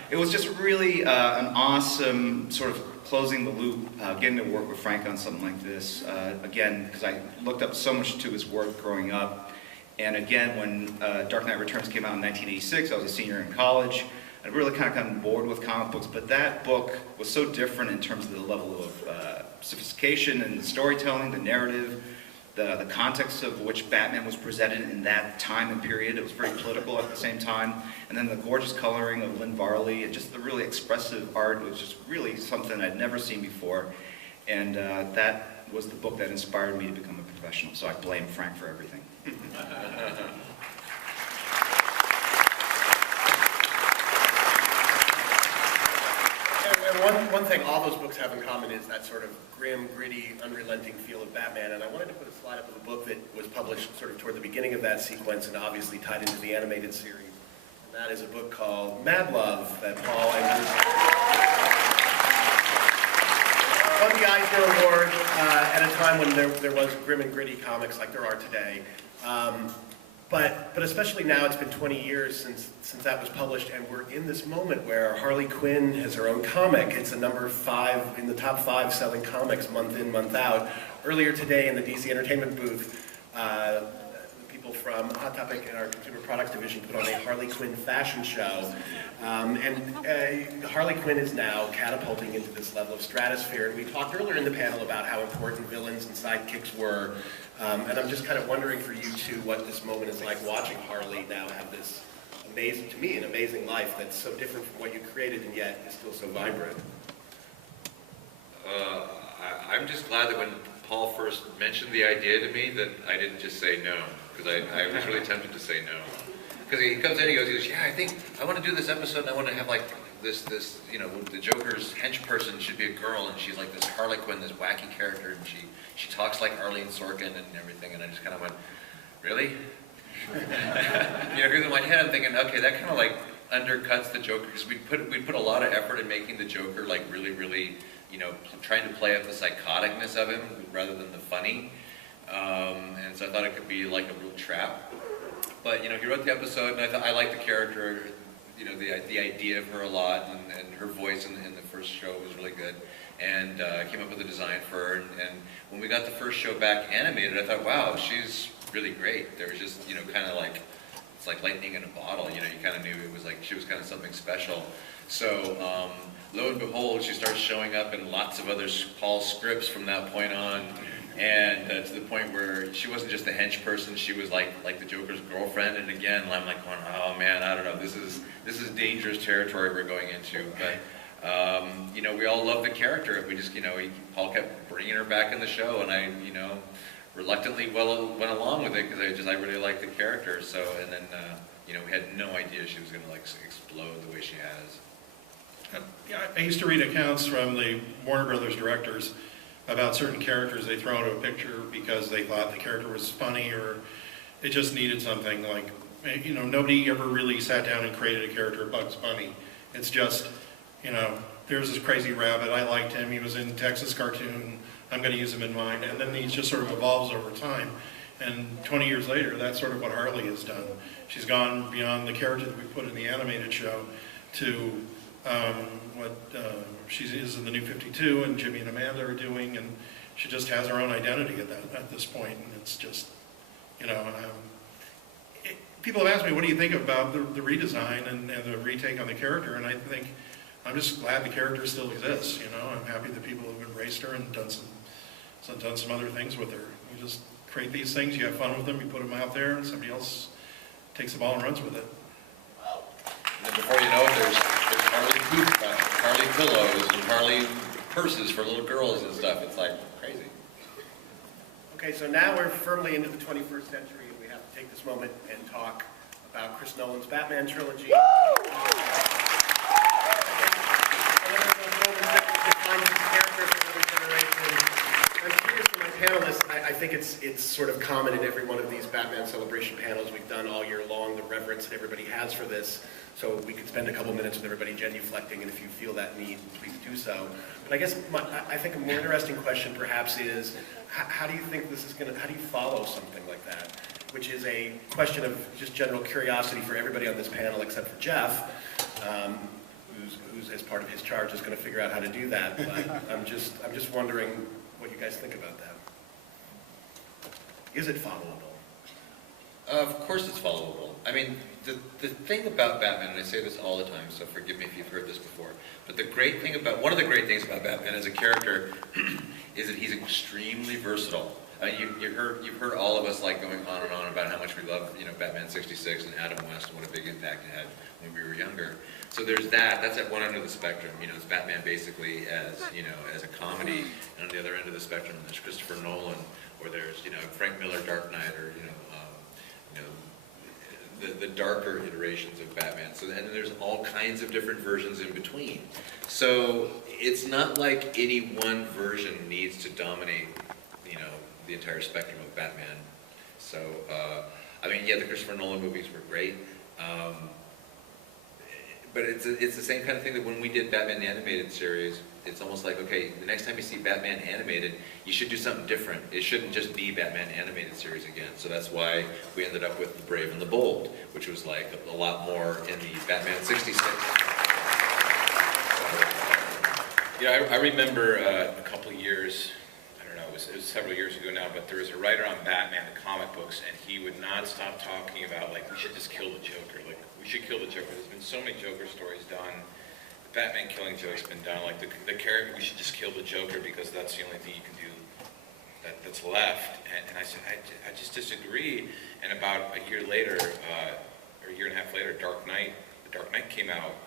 it was just really an awesome sort of closing the loop, getting to work with Frank on something like this. Again, because I looked up so much to his work growing up. And again, when Dark Knight Returns came out in 1986, I was a senior in college. I really kind of gotten bored with comic books, but that book was so different in terms of the level of sophistication and the storytelling, the narrative, the context of which Batman was presented in that time and period. It was very political at the same time. And then the gorgeous coloring of Lynn Varley, and just the really expressive art was just really something I'd never seen before. And that was the book that inspired me to become a professional. So I blame Frank for everything. And one thing all those books have in common is that sort of grim, gritty, unrelenting feel of Batman. And I wanted to put a slide up of a book that was published sort of toward the beginning of that sequence and obviously tied into the animated series. And that is a book called Mad Love that Paul and Bruce won the Eisner Award at a time when there was grim and gritty comics like there are today. But especially now, it's been 20 years since that was published, and we're in this moment where Harley Quinn has her own comic. It's a number 5 in the top 5 selling comics month in, month out. Earlier today in the DC Entertainment booth, people people from Hot Topic and our consumer products division put on a Harley Quinn fashion show. Harley Quinn is now catapulting into this level of stratosphere. And we talked earlier in the panel about how important villains and sidekicks were. And I'm just kind of wondering for you two what this moment is like watching Harley now have this amazing, to me, an amazing life that's so different from what you created and yet is still so vibrant. I'm just glad that when Paul first mentioned the idea to me that I didn't just say no, because I was really tempted to say no. Because he comes in, he goes, yeah, I think I want to do this episode and I want to have like this, you know, the Joker's hench person should be a girl and she's like this Harley Quinn, this wacky character, and she talks like Arlene Sorkin and everything, and I just kind of went, really? You know, because in my head I'm thinking, okay, that kind of like undercuts the Joker, because we put a lot of effort in making the Joker like really, really, you know, trying to play up the psychoticness of him rather than the funny. And so I thought it could be like a real trap. But, you know, he wrote the episode, and I liked the character, you know, the idea of her a lot, and her voice in the first show was really good. And I came up with a design for her, and when we got the first show back animated, I thought, wow, she's really great. There was just, you know, kind of like, it's like lightning in a bottle, you know, you kind of knew it was like, she was kind of something special. So, lo and behold, she starts showing up in lots of other Paul scripts from that point on, and to the point where she wasn't just a hench person, she was like the Joker's girlfriend. And again, I'm like going, oh man, I don't know, this is dangerous territory we're going into. But you know, we all love the character. We just, you know, Paul kept bringing her back in the show, and I, you know, reluctantly went along with it because I really liked the character. So, and then you know, we had no idea she was going to like explode the way she has. Yeah, I used to read accounts from the Warner Brothers directors about certain characters they throw into a picture because they thought the character was funny or it just needed something. Like, you know, nobody ever really sat down and created a character of Bugs Bunny. It's just, you know, there's this crazy rabbit, I liked him, he was in Texas cartoon, I'm going to use him in mine. And then he just sort of evolves over time. And 20 years later, that's sort of what Harley has done. She's gone beyond the character that we put in the animated show to what she is in the New 52 and Jimmy and Amanda are doing, and she just has her own identity at this point, and it's just, you know, people have asked me, what do you think about the redesign and the retake on the character, and I think, I'm just glad the character still exists, you know, I'm happy that people have embraced her and done some other things with her. You just create these things, you have fun with them, you put them out there, and somebody else takes the ball and runs with it. And then before you know it, there's Harley pillows and Harley purses for little girls and stuff. It's like crazy. Okay, so now we're firmly into the 21st century, and we have to take this moment and talk about Chris Nolan's Batman trilogy. I'm curious for my panelists, I think it's sort of common in every one of these Batman celebration panels we've done all year long, the reverence that everybody has for this. So we could spend a couple minutes with everybody genuflecting, and if you feel that need, please do so. But I guess I think a more interesting question perhaps is, how do you think this is going to, how do you follow something like that? Which is a question of just general curiosity for everybody on this panel except for Jeff, who's as part of his charge is going to figure out how to do that. But I'm just wondering what you guys think about that. Is it followable? Of course it's followable. I mean, the thing about Batman, and I say this all the time, so forgive me if you've heard this before, but one of the great things about Batman as a character is that he's extremely versatile. I mean, you've heard all of us like going on and on about how much we love, you know, Batman 66 and Adam West and what a big impact it had when we were younger. So there's that. That's at one end of the spectrum. You know, it's Batman basically as, you know, as a comedy, and on the other end of the spectrum, there's Christopher Nolan, or there's, you know, Frank Miller, Dark Knight, or the darker iterations of Batman. So, and then there's all kinds of different versions in between. So it's not like any one version needs to dominate, you know, the entire spectrum of Batman. So, I mean, yeah, the Christopher Nolan movies were great. But it's the same kind of thing that when we did Batman the Animated Series, it's almost like, okay, the next time you see Batman animated, you should do something different. It shouldn't just be Batman Animated Series again. So that's why we ended up with The Brave and the Bold, which was like a lot more in the Batman 66. Yeah, I remember a couple of years, I don't know, it it was several years ago now, but there was a writer on Batman, the comic books, and he would not stop talking about, like, we should just kill the Joker. Like, we should kill the Joker. There's been so many Joker stories done. The Batman killing joke's been done. Like, the character, we should just kill the Joker because that's the only thing you can do that's left. And I said, I just disagree. And about a year later, or a year and a half later, The Dark Knight came out,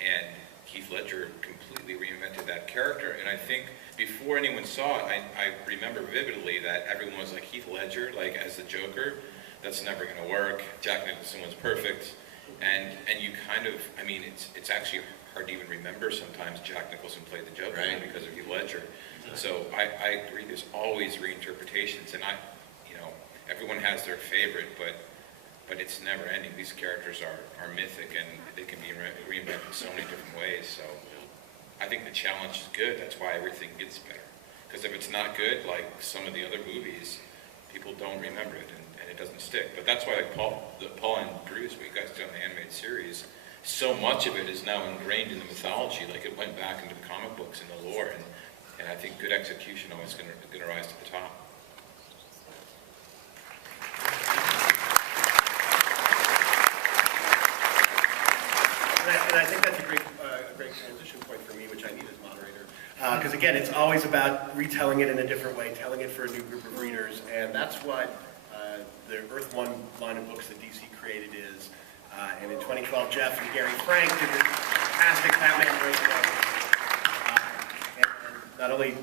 and Heath Ledger completely reinvented that character. And I think before anyone saw it, I remember vividly that everyone was like, Heath Ledger, like, as the Joker, that's never going to work. Jack Nicholson was perfect. And you kind of, I mean, it's actually hard to even remember sometimes Jack Nicholson played the Joker, right, because of Heath Ledger. So I agree, there's always reinterpretations, and everyone has their favorite, but it's never ending. These characters are mythic, and they can be reinvented in so many different ways. So I think the challenge is good. That's why everything gets better. Because if it's not good, like some of the other movies, people don't remember it, and it doesn't stick. But that's why, like Paul and Bruce, what you guys did on the animated series, so much of it is now ingrained in the mythology. Like, it went back into the comic books and the lore, and I think good execution always going to rise to the top. And I think that's a great transition point for me, which I need as moderator. Because again, it's always about retelling it in a different way, telling it for a new group of readers, and that's what the Earth One line of books that DC created is. And in 2012, Jeff and Gary Frank did this fantastic Batman breakdown. And not only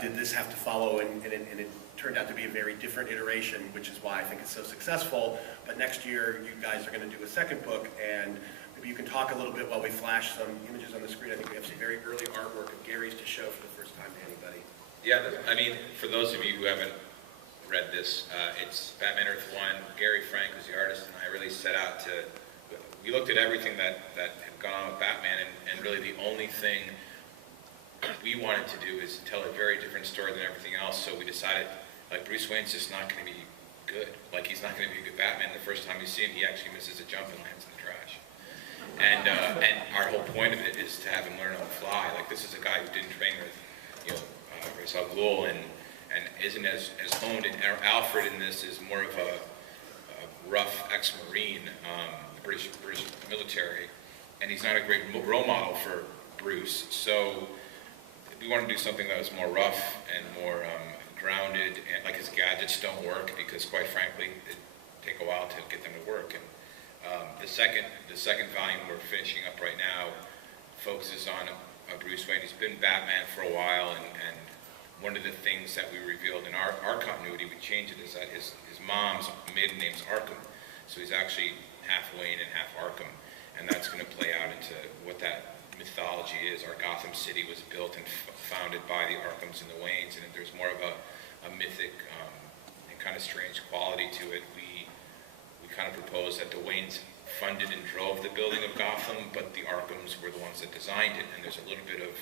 did this have to follow, and it turned out to be a very different iteration, which is why I think it's so successful, but next year you guys are going to do a second book, and maybe you can talk a little bit while we flash some images on the screen. I think we have some very early artwork of Gary's to show for the first time to anybody. Yeah, I mean, for those of you who haven't read this, it's Batman Earth 1. Gary Frank was the artist, and I really set out to, we looked at everything that had gone on with Batman, and really the only thing we wanted to do is tell a very different story than everything else. So we decided, like, Bruce Wayne's just not going to be good. Like, he's not going to be a good Batman. The first time you see him, he actually misses a jump and lands in the trash. And our whole point of it is to have him learn on the fly. Like, this is a guy who didn't train with, Ra's al Ghul and isn't as honed. And Alfred in this is more of a rough ex-Marine, the British military, and he's not a great role model for Bruce. So we want to do something that was more rough and more grounded, and like his gadgets don't work because, quite frankly, it take a while to get them to work. And the second volume we're finishing up right now focuses on Bruce Wayne. He's been Batman for a while, and one of the things that we revealed in our continuity, we changed it, is that his mom's maiden name's Arkham, so he's actually half Wayne and half Arkham, and that's going to play out into what that mythology is. Our Gotham City was built and founded by the Arkhams and the Waynes, and there's more of a mythic and kind of strange quality to it. We kind of proposed that the Waynes funded and drove the building of Gotham, but the Arkhams were the ones that designed it, and there's a little bit of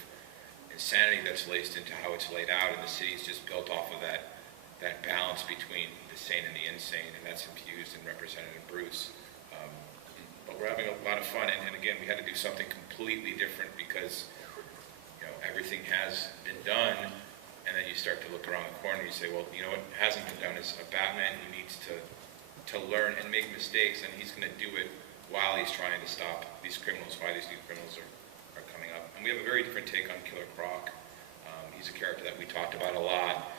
insanity that's laced into how it's laid out, and the city's just built off of that balance between the sane and the insane, and that's infused and represented in Bruce. But we're having a lot of fun, and again, we had to do something completely different because everything has been done, and then you start to look around the corner and you say, well, what hasn't been done is a Batman who needs to learn and make mistakes, and he's going to do it while he's trying to stop these criminals, why these new criminals are coming up. And we have a very different take on Killer Croc. He's a character that we talked about a lot.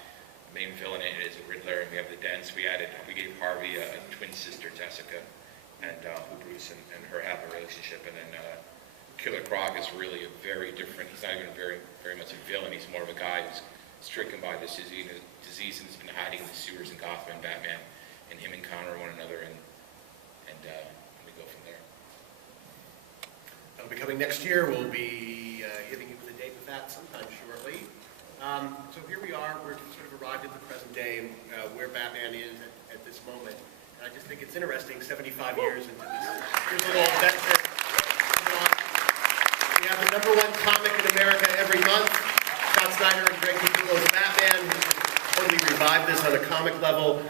The main villain in it is a Riddler, and we have the Dents. We gave Harvey a twin sister, Jessica, and who Bruce and her have a relationship. And then Killer Croc is really a very different, he's not even very much a villain. He's more of a guy who's stricken by this disease and has been hiding in the sewers in Gotham, and Batman and him encounter one another, and we go from there. That'll be coming next year. We'll be hitting you with a date with that sometime shortly. So here we are. We're sort of arrived at the present day and where Batman is at this moment. And I just think it's interesting, 75 years into this. Here's a little veteran. We have the #1 comic in America every month. Scott Snyder and Greg Capullo's Batman, who totally revived this on a comic level.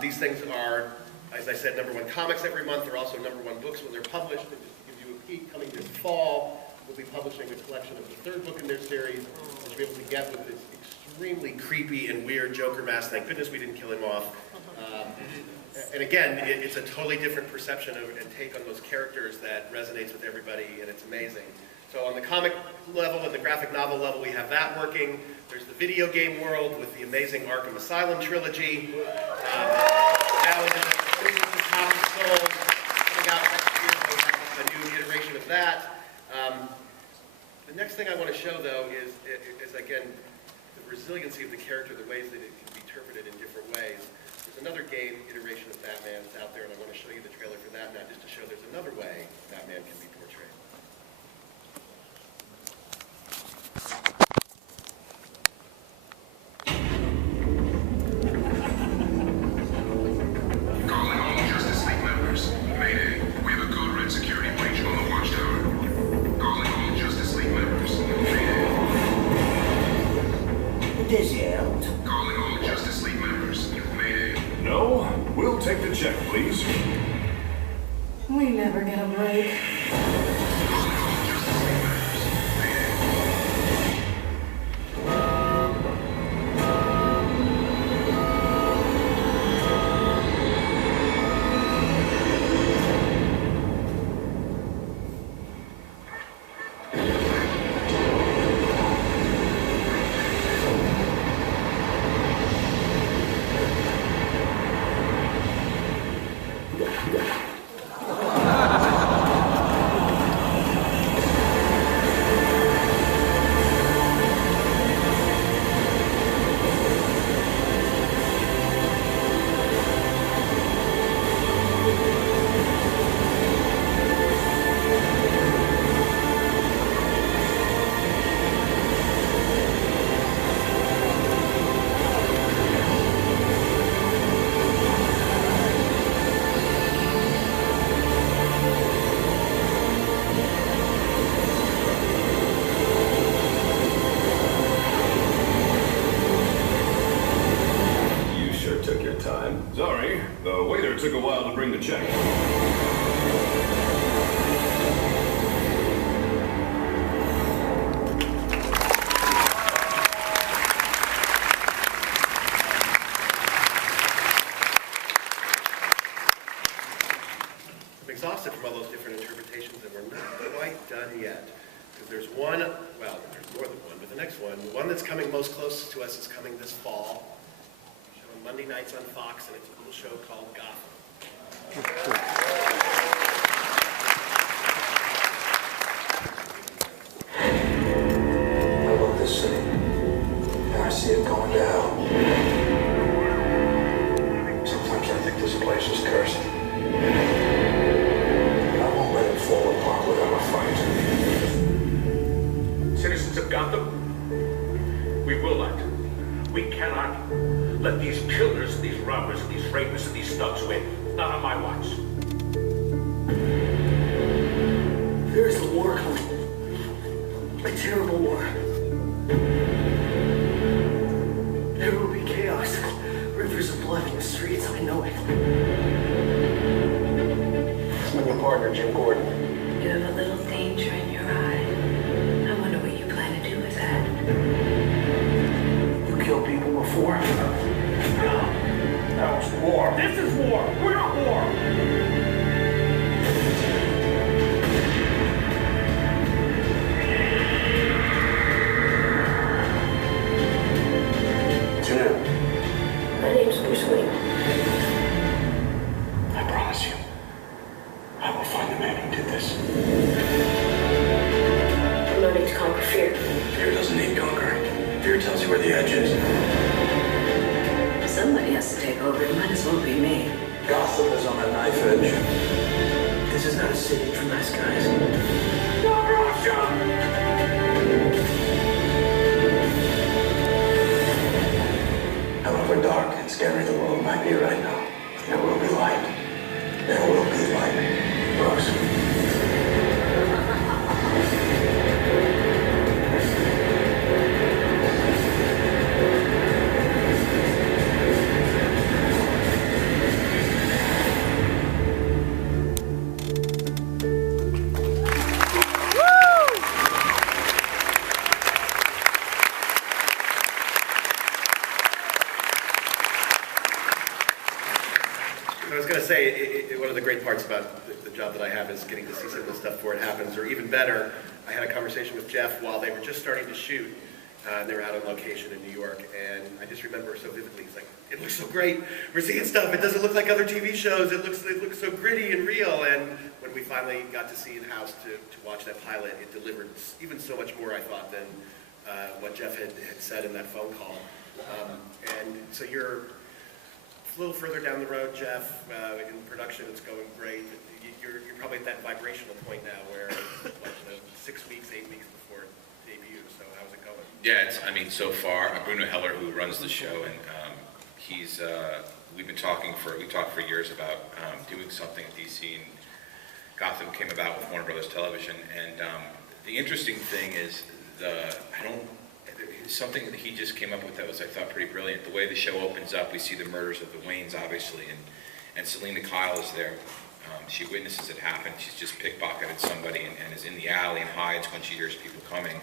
These things are, as I said, #1 comics every month. They're also #1 books when they're published. And just to give you a peek, coming this fall, we'll be publishing a collection of the 3rd book in their series, which we'll be able to get with this extremely creepy and weird Joker mask. Thank goodness we didn't kill him off. And again, it's a totally different perception and take on those characters that resonates with everybody, and it's amazing. So on the comic level and the graphic novel level, we have that working. There's the video game world with the amazing Arkham Asylum trilogy. Now into the Top of Soul, coming out next year, so we'll have a new iteration of that. The next thing I want to show, though, is again, the resiliency of the character, the ways that it can be interpreted in different ways. There's another game iteration of Batman that's out there, and I want to show you the trailer for that now, just to show there's another way Batman can be portrayed. Calling all Justice League members. Mayday. We have a code red security breach on the watchtower. Calling all Justice League members. Mayday. Desired. Calling all Justice League members. Mayday. No, we'll take the check, please. We never get a break. Calling all Justice League members. Mayday. You sure took your time. Sorry, the waiter took a while to bring the check. I'm exhausted from all those different interpretations, and we're not quite done yet. Because there's one, well, there's more than one, but the next one, the one that's coming most close to us is coming this fall. Showing Monday nights on Fox, and it's a little show called Gotham. I love this city, and I see it going to hell. Sometimes I think this place is cursed. I won't let it fall apart without a fight. Citizens of Gotham, we will not, we cannot let these killers, these robbers, these rapists, and these thugs win. Not on my watch. There is a war coming. A terrible war. There will be chaos. Rivers of blood in the streets. I know it. I'm your partner, Jim Gordon. You have a little danger in your eye. I wonder what you plan to do with that. You killed people before? That was war. This is war. We're not war. Jeanette, My name's Bruce Wayne. I promise you, I will find the man who did this. No need to conquer fear. Fear doesn't need conquering. Fear tells you where the edge is. Somebody has to take over. It might as well be me. Gotham is on a knife edge. This is not a city for nice guys. However dark and scary the world might be right now, there will be light. There will be light. Rose. say, one of the great parts about the job that I have is getting to see some of the stuff before it happens, or even better, I had a conversation with Jeff while they were just starting to shoot. They were out on location in New York, and I just remember so vividly, he's like, it looks so great, we're seeing stuff, it doesn't look like other TV shows, it looks so gritty and real, and when we finally got to see in-house to watch that pilot, it delivered even so much more, I thought, than what Jeff had said in that phone call. And so you're a little further down the road, Jeff, in production it's going great. You're probably at that vibrational point now where, what, 6 weeks, 8 weeks before debut, so how's it going? Yeah, I mean, so far, Bruno Heller, who runs the show, and we talked for years about doing something at DC, and Gotham came about with Warner Brothers Television, and the interesting thing is, something that he just came up with that was, I thought, pretty brilliant. The way the show opens up, we see the murders of the Waynes, obviously, and Selena Kyle is there. She witnesses it happen. She's just pickpocketed somebody and is in the alley and hides when she hears people coming.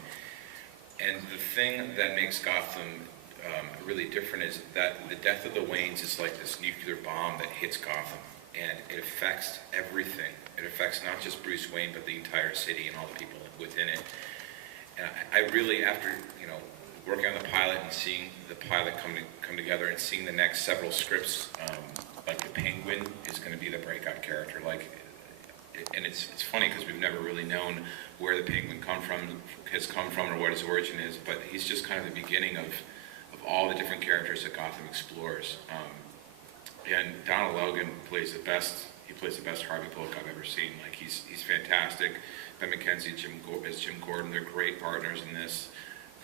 And the thing that makes Gotham really different is that the death of the Waynes is like this nuclear bomb that hits Gotham, and it affects everything. It affects not just Bruce Wayne, but the entire city and all the people within it. And I really, after working on the pilot and seeing the pilot come together and seeing the next several scripts, like the Penguin is going to be the breakout character. And it's funny because we've never really known where the Penguin has come from or what his origin is, but he's just kind of the beginning of all the different characters that Gotham explores. And Donald Logan plays the best. He plays the best Harvey Bullock I've ever seen. Like he's fantastic. Ben McKenzie as Jim Gordon, they're great partners in this.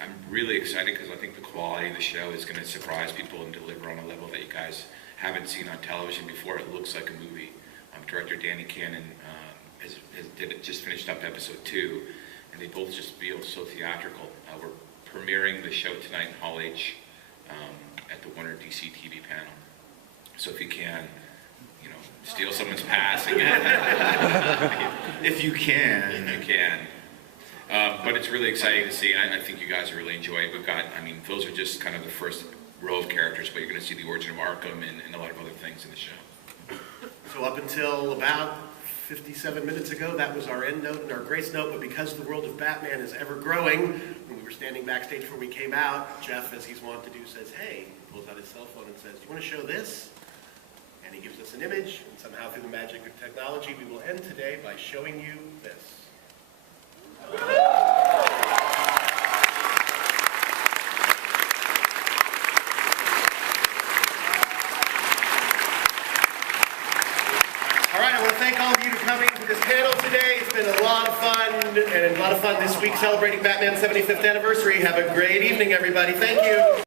I'm really excited because I think the quality of the show is going to surprise people and deliver on a level that you guys haven't seen on television before. It looks like a movie. Director Danny Cannon just finished up episode 2, and they both just feel so theatrical. We're premiering the show tonight in Hall H at the Warner DC TV panel. So if you can, steal someone's pass again. If you can. If you can. But it's really exciting to see, and I think you guys will really enjoy it. Those are just kind of the first row of characters, but you're going to see the origin of Arkham and a lot of other things in the show. So up until about 57 minutes ago, that was our end note and our grace note, but because the world of Batman is ever growing, when we were standing backstage before we came out, Jeff, as he's wont to do, says, hey, he pulls out his cell phone and says, do you want to show this? And he gives us an image, and somehow through the magic of technology, we will end today by showing you this. Thank all of you for coming to this panel today. It's been a lot of fun, and a lot of fun this week celebrating Batman's 75th anniversary. Have a great evening, everybody. Thank you.